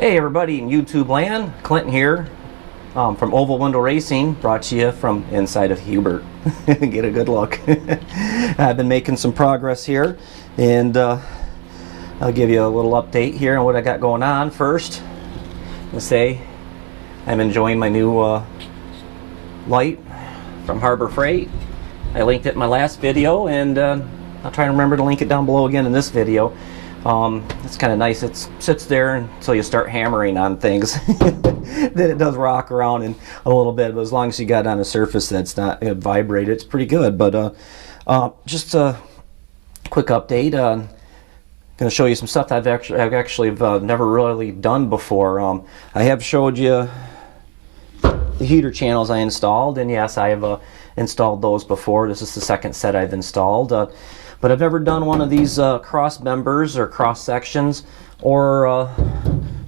Hey everybody in YouTube land, Clinton here from Oval Window Racing, brought to you from inside of Hubert. Get a good look. I've been making some progress here, and I'll give you a little update here on what I got going on. First, I'll say I'm enjoying my new light from Harbor Freight. I linked it in my last video, and I'll try to remember to link it down below again in this video. It's kind of nice. It sits there until you start hammering on things. Then it does rock around in a little bit, but as long as you got it on a surface that's not going to vibrate, it's pretty good. But just a quick update. Going to show you some stuff that I've actually never really done before. I have showed you the heater channels I installed, and yes, I have installed those before. This is the second set I've installed. But I've never done one of these cross members or cross sections or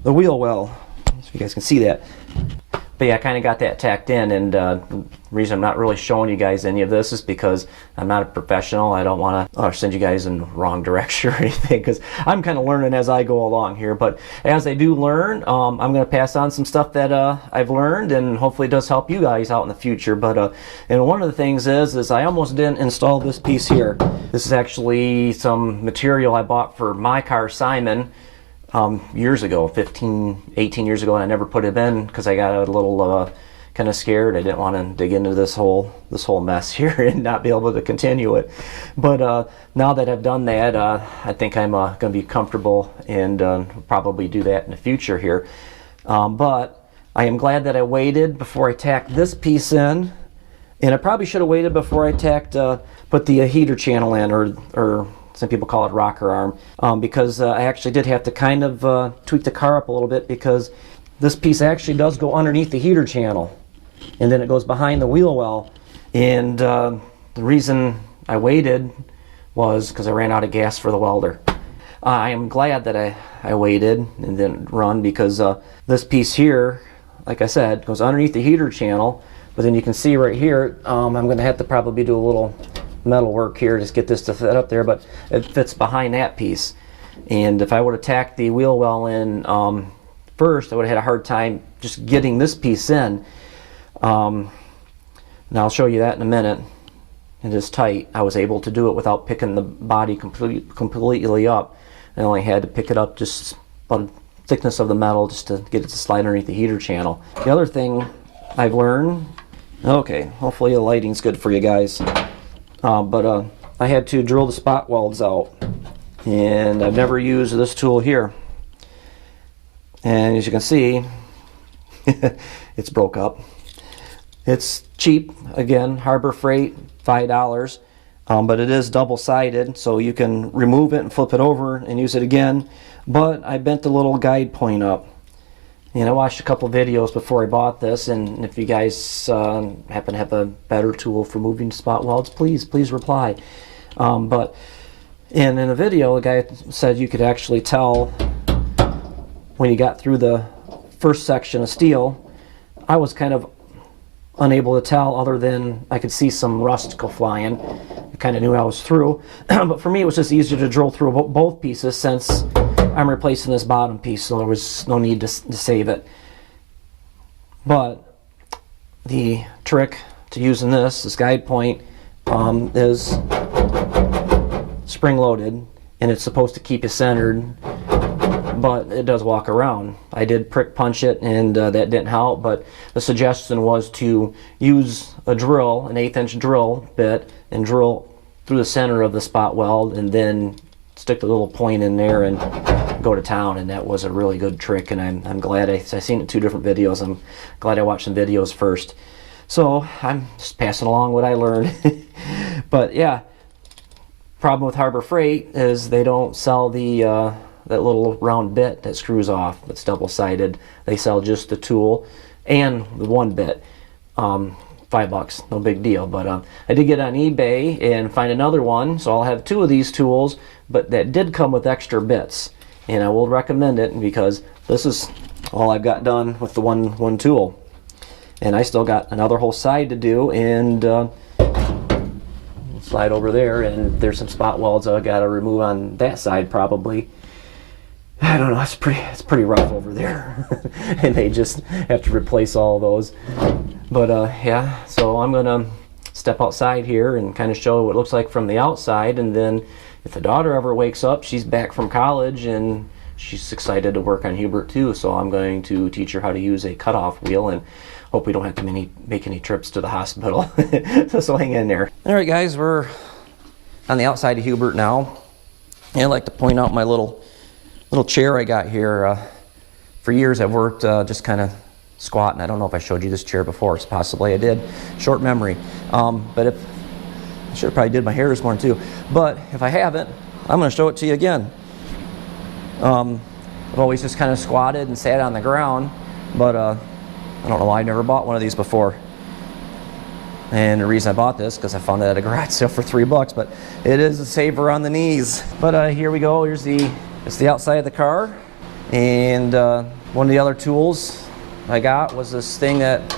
the wheel well, so you guys can see that. But yeah, I kind of got that tacked in, and the reason I'm not really showing you guys any of this is because I'm not a professional. I don't want to send you guys in the wrong direction or anything, because I'm kind of learning as I go along here. But as I do learn, I'm going to pass on some stuff that I've learned, and hopefully it does help you guys out in the future. But and one of the things is I almost didn't install this piece here. This is actually some material I bought for my car, Simon, years ago, 18 years ago, and I never put it in because I got a little kind of scared. I didn't want to dig into this whole mess here and not be able to continue it. But now that I've done that, I think I'm going to be comfortable and probably do that in the future here. But I am glad that I waited before I tacked this piece in, and I probably should have waited before I tacked put the heater channel in, or some people call it rocker arm, because I actually did have to kind of tweak the car up a little bit, because this piece actually does go underneath the heater channel, and then it goes behind the wheel well. And the reason I waited was because I ran out of gas for the welder. I am glad that I waited and didn't run, because this piece here, like I said, goes underneath the heater channel. But then you can see right here, I'm going to have to probably do a little metal work here, just get this to fit up there, but it fits behind that piece. And if I would have tacked the wheel well in first, I would have had a hard time just getting this piece in. Now I'll show you that in a minute. It is tight. I was able to do it without picking the body completely up. I only had to pick it up just about the thickness of the metal just to get it to slide underneath the heater channel. The other thing I've learned, okay, hopefully the lighting's good for you guys. But I had to drill the spot welds out, and I've never used this tool here. And as you can see, it's broke up. It's cheap, again, Harbor Freight, $5, but it is double-sided, so you can remove it and flip it over and use it again. But I bent the little guide point up. And I watched a couple videos before I bought this, and if you guys happen to have a better tool for moving spot welds, please reply. But in the video, the guy said you could actually tell when you got through the first section of steel. I was kind of unable to tell, other than I could see some rust go flying. I kind of knew I was through. But for me, it was just easier to drill through both pieces, since I'm replacing this bottom piece, so there was no need to save it. But the trick to using this guide point is spring-loaded, and it's supposed to keep you centered, but it does walk around. I did prick punch it, and that didn't help, but the suggestion was to use a drill, an 1/8" drill bit, and drill through the center of the spot weld, and then stick the little point in there and go to town. And that was a really good trick, and I'm glad I've seen it in 2 different videos. I'm glad I watched some videos first. So I'm just passing along what I learned. But yeah, problem with Harbor Freight is they don't sell the that little round bit that screws off. That's double-sided. They sell just the tool and the one bit. $5, no big deal. But I did get on eBay and find another one, so I'll have 2 of these tools, but that did come with extra bits, and I will recommend it, because this is all I've got done with the one tool, and I still got another whole side to do. And slide over there, and there's some spot welds I got to remove on that side probably. I don't know, it's pretty rough over there. And they just have to replace all those. But yeah, so I'm gonna step outside here and kind of show what it looks like from the outside, and then if the daughter ever wakes up, she's back from college and she's excited to work on Hubert too, so I'm going to teach her how to use a cutoff wheel and hope we don't have to make any trips to the hospital. So hang in there. Alright guys, we're on the outside of Hubert now, and I'd like to point out my little chair I got here. For years I've worked just kind of squatting. I don't know if I showed you this chair before, so possibly I did. Short memory. But if I should have probably did my hair this morning too. But if I haven't, I'm going to show it to you again. I've always just kind of squatted and sat on the ground, but I don't know why I never bought one of these before. And the reason I bought this because I found it at a garage sale for $3, but it is a saver on the knees. But here we go. It's the outside of the car, and one of the other tools I got was this thing that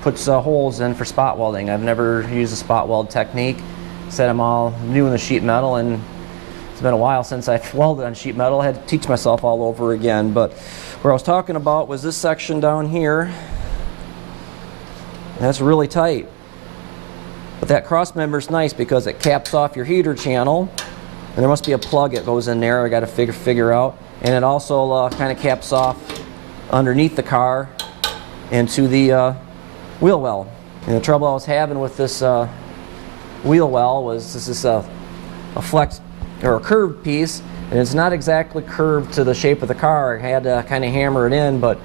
puts holes in for spot welding. I've never used a spot weld technique. Said I'm all new in the sheet metal, and it's been a while since I've welded on sheet metal. I had to teach myself all over again. But what I was talking about was this section down here. That's really tight. But that cross member is nice because it caps off your heater channel, and there must be a plug that goes in there I got to figure out. And it also kind of caps off underneath the car into the wheel well. And the trouble I was having with this wheel well was this is a flex or a curved piece, and it's not exactly curved to the shape of the car. I had to kind of hammer it in, but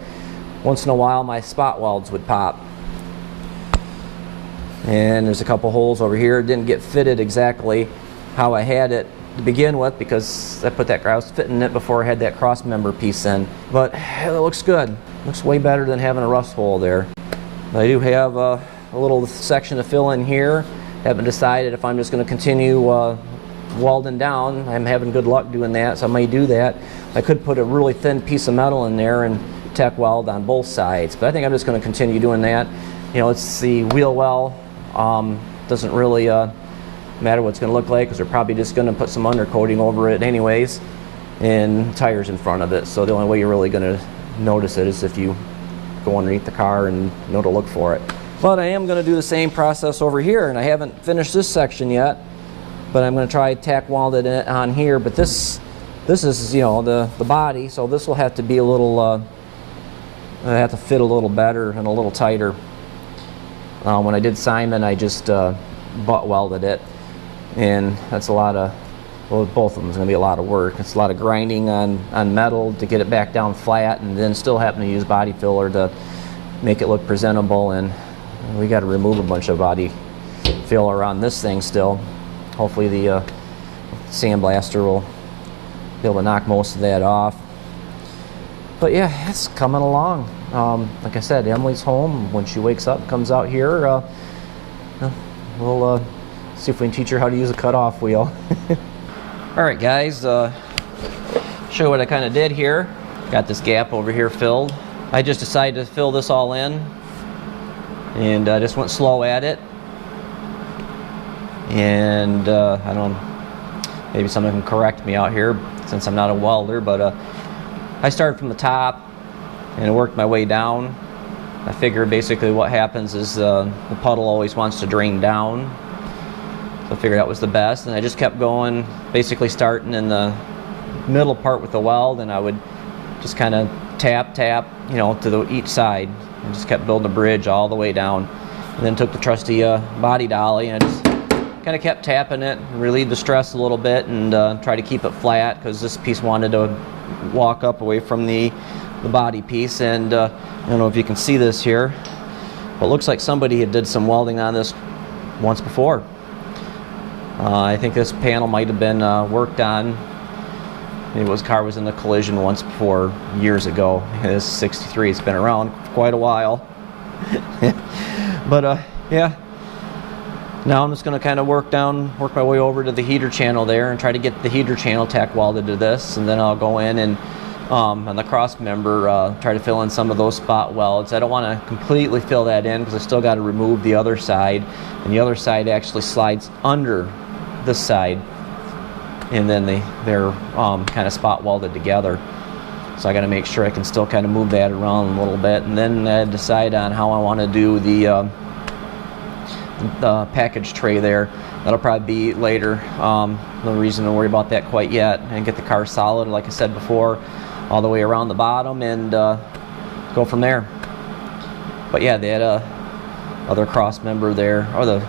once in a while my spot welds would pop. And there's a couple holes over here. It didn't get fitted exactly how I had it to begin with because I was fitting it before I had that cross member piece in. But it looks good. Looks way better than having a rust hole there. I do have a little section to fill in here. Haven't decided if I'm just going to continue welding down. I'm having good luck doing that, so I may do that. I could put a really thin piece of metal in there and tack weld on both sides, but I think I'm just going to continue doing that. You know, it's the wheel well. Doesn't really matter what it's going to look like because they're probably just going to put some undercoating over it anyways, and tires in front of it. So the only way you're really going to notice it is if you go underneath the car and know to look for it. But I am going to do the same process over here, and I haven't finished this section yet, but I'm going to try tack welding it on here. But this is, you know, the body, so this will have to be a little have to fit a little better and a little tighter. When I did Simon, I just butt welded it, and that's a lot of, well, both of them is going to be a lot of work. It's a lot of grinding on metal to get it back down flat, and then still having to use body filler to make it look presentable. And we got to remove a bunch of body filler on this thing still. Hopefully the sandblaster will be able to knock most of that off. But yeah, it's coming along. Like I said, Emily's home. When she wakes up, comes out here, we'll see if we can teach her how to use a cutoff wheel. Alright guys, show you what I kind of did here. Got this gap over here filled. I just decided to fill this all in, and I just went slow at it. And I don't know, maybe someone can correct me out here since I'm not a welder, but I started from the top and worked my way down. I figure basically what happens is the puddle always wants to drain down. So I figured that was the best, and I just kept going, basically starting in the middle part with the weld, and I would just kind of tap, you know, to each side, and just kept building a bridge all the way down. And then took the trusty body dolly, and I just kind of kept tapping it, relieved the stress a little bit, and try to keep it flat because this piece wanted to walk up away from the body piece. And I don't know if you can see this here, but it looks like somebody had did some welding on this once before. I think this panel might have been worked on. Maybe this car was in a collision once before, years ago. This 63, it's been around quite a while. But yeah, now I'm just going to kind of work my way over to the heater channel there and try to get the heater channel tack welded to this, and then I'll go in and on the cross member try to fill in some of those spot welds. I don't want to completely fill that in because I still got to remove the other side, and the other side actually slides under this side. and then they're kind of spot welded together. So I got to make sure I can still kind of move that around a little bit, and then decide on how I want to do the package tray there. That'll probably be later. No reason to worry about that quite yet, and get the car solid, like I said before, all the way around the bottom, and go from there. But yeah, they had a other cross member there, or the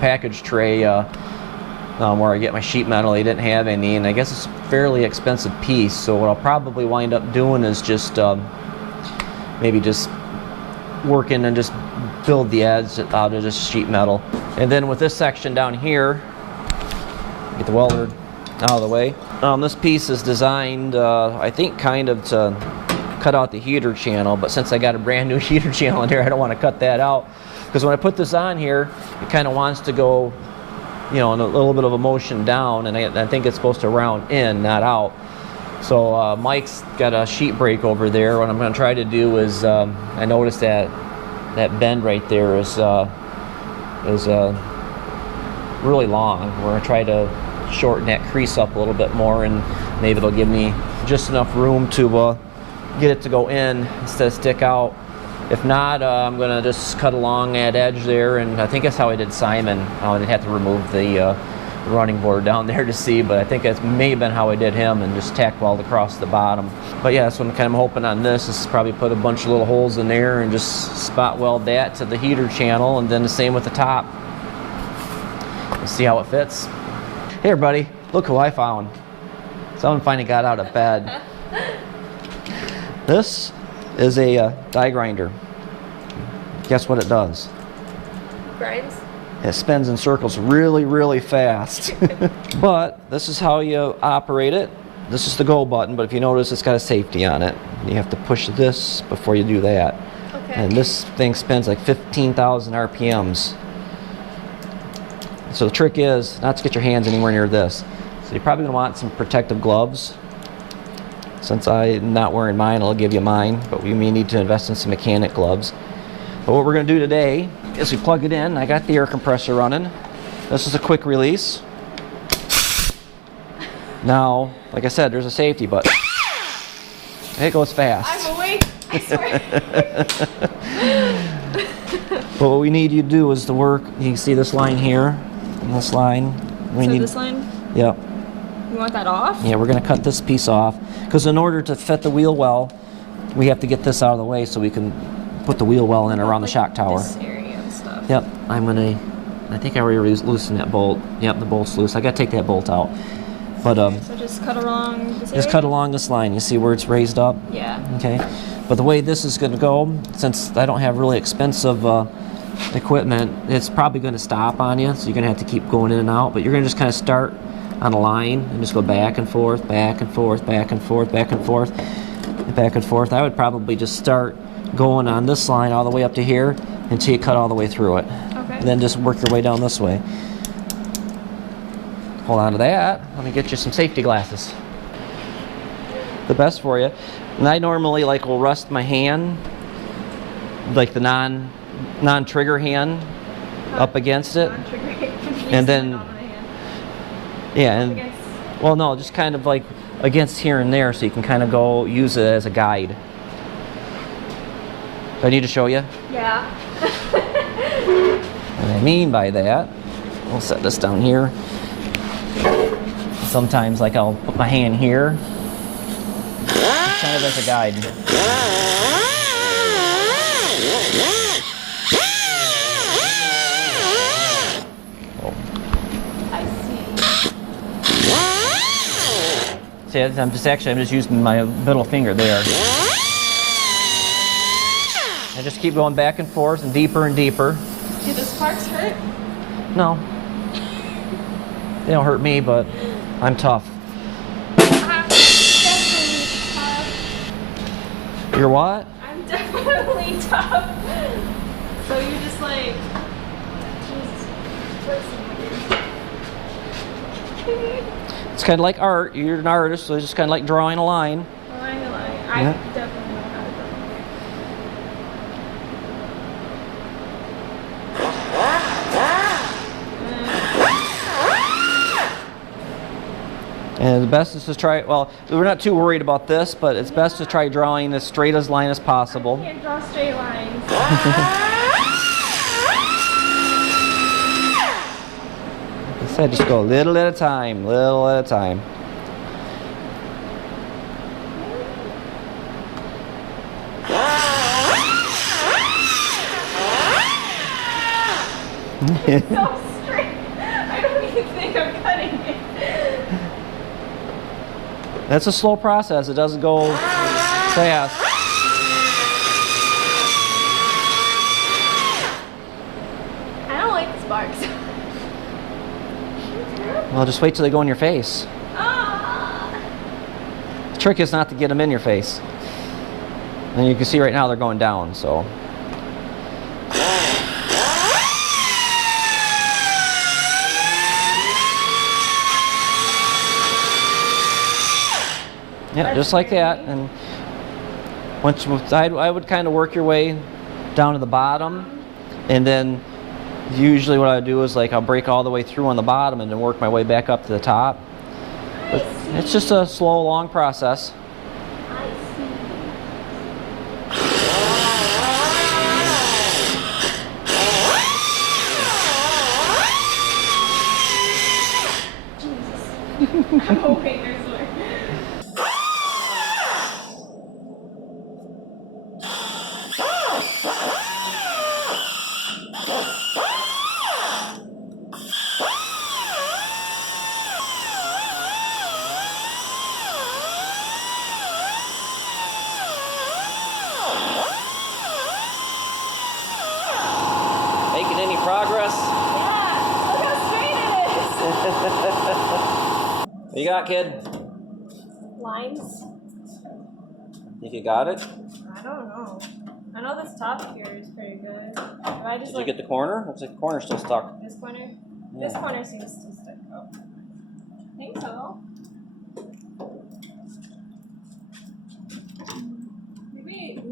package tray where I get my sheet metal. They didn't have any, and I guess it's a fairly expensive piece. So what I'll probably wind up doing is just maybe just working and just build the edge out of just sheet metal. And then with this section down here, get the welder out of the way. This piece is designed, I think, kind of to cut out the heater channel, but since I got a brand new heater channel in here, I don't want to cut that out, because when I put this on here, it kind of wants to go, in a little bit of a motion down, and I think it's supposed to round in, not out. So Mike's got a sheet brake over there. What I'm going to try to do is, I noticed that bend right there is really long. We're going to try to shorten that crease up a little bit more, and maybe it'll give me just enough room to get it to go in instead of stick out. If not, I'm going to just cut along that edge there, and I think that's how I did Simon. I didn't have to remove the running board down there to see, but I think that may have been how I did him, and just tack weld across the bottom. But yeah, that's what I'm kind of hoping on this, is probably put a bunch of little holes in there and just spot weld that to the heater channel, and then the same with the top. Let's see how it fits. Hey everybody, look who I found. Someone finally got out of bed. This is a die grinder. Guess what it does? Grinds? It spins in circles really, really fast. But this is how you operate it. This is the go button, but if you notice, it's got a safety on it. You have to push this before you do that. Okay. And this thing spins like 15,000 RPMs. So the trick is not to get your hands anywhere near this. So you're probably going to want some protective gloves. Since I'm not wearing mine, I'll give you mine, but we may need to invest in some mechanic gloves. But what we're going to do today is we plug it in. I got the air compressor running. This is a quick release. Now, like I said, there's a safety button. It goes fast. I'm awake, I swear. But what we need you to do is to work. You can see this line here, and this line. This line? Yep. You want that off? Yeah, we're going to cut this piece off, because in order to fit the wheel well, we have to get this out of the way so we can put the wheel well in around the shock tower. This area and stuff. Yep, I think I already loosened that bolt. Yep, the bolt's loose. I got to take that bolt out. But So just cut along this area? just cut along this line. You see where it's raised up? Yeah. Okay. But the way this is going to go, since I don't have really expensive equipment, it's probably going to stop on you, so you're going to have to keep going in and out. But you're going to just kind of start on a line and just go back and forth, back and forth, back and forth, back and forth, back and forth. I would probably just start going on this line all the way up to here until you cut all the way through it. Okay. And then just work your way down this way. Hold on to that. Let me get you some safety glasses. The best for you. And I normally will rest my hand, like the non-trigger hand, up against it. And then, yeah, and well, no, just kind of like against here and there, so you can kind of go use it as a guide. Do I need to show you? Yeah. What I mean by that, we'll set this down here. Sometimes, I'll put my hand here, just kind of as a guide. See, I'm just using my middle finger there. I just keep going back and forth and deeper and deeper. Do the sparks hurt? No. They don't hurt me, but I'm tough. I'm definitely tough. You're what? I'm definitely tough. So you're just like... It's kind of like art. You're an artist, so it's just kind of like drawing a line. I Yeah. definitely know how to draw. And the best is to try, well, we're not too worried about this, but it's best to try drawing as straight as line as possible. I can't draw straight lines. Like I said, just go a little at a time, little at a time. It's so straight. I don't even think I'm cutting it. That's a slow process. It doesn't go fast. I don't like the sparks. Well, just wait till they go in your face. Ah. The trick is not to get them in your face. And you can see right now they're going down, so. Yeah, just like that. And once I would kind of work your way down to the bottom, and then usually what I would do is like I'll break all the way through on the bottom and then work my way back up to the top. But it's just a slow, long process. I see. Jesus. I'm hoping there's one. Making any progress? Yeah, look how straight it is. What you got, kid? Lines? Think you got it? I don't know. I know this top here is pretty good. If I just Did you get the corner? Looks like the corner's still stuck. this corner? Yeah. This corner seems to stick up. I think so. Maybe.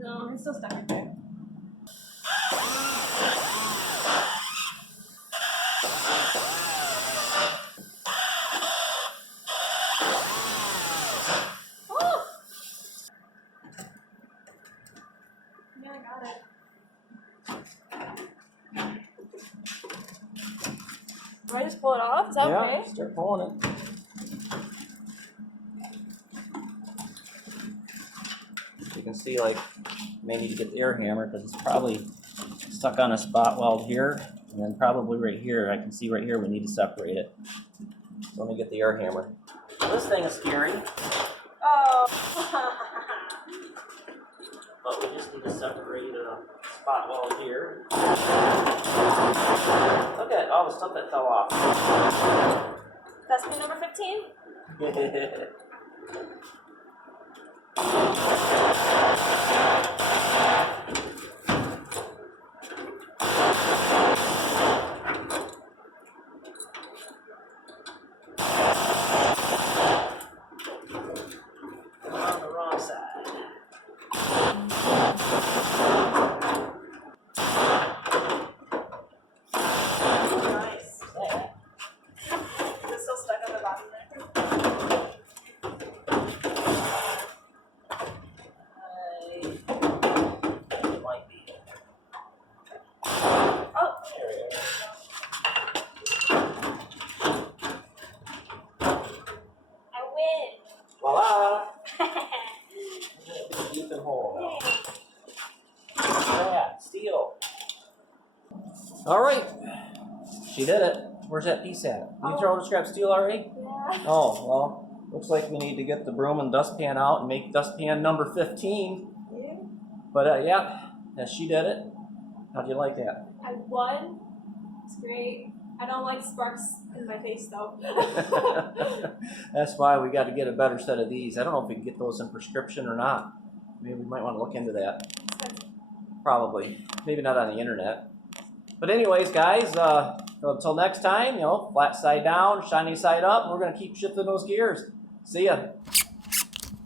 No, it's still stuck right there. Oh! Yeah, I got it. Do I just pull it off? Is that Yeah, okay? start pulling it. You can see, like, you may need to get the air hammer because it's probably stuck on a spot weld here, and then probably right here. I can see right here we need to separate it. So let me get the air hammer. This thing is scary, Oh. but we just need to separate a spot weld here. Look at all the stuff that fell off. That's pin number 15? On the wrong side. Nice. Is it still stuck on the bottom there? It might be. Oh, There we go. I win. Voila! You can hold now. Yeah, steel. All right, she did it. Where's that piece at? You throw the scrap steel already? Yeah. Oh, well, looks like we need to get the broom and dustpan out and make dustpan number 15. Yeah. But yeah, she did it. How'd you like that? I won. It's great. I don't like sparks in my face though. That's why we got to get a better set of these. I don't know if we can get those in prescription or not. Maybe we might want to look into that. Probably. Maybe not on the internet. But anyways, guys, until next time, flat side down, shiny side up. We're going to keep shifting those gears. See ya.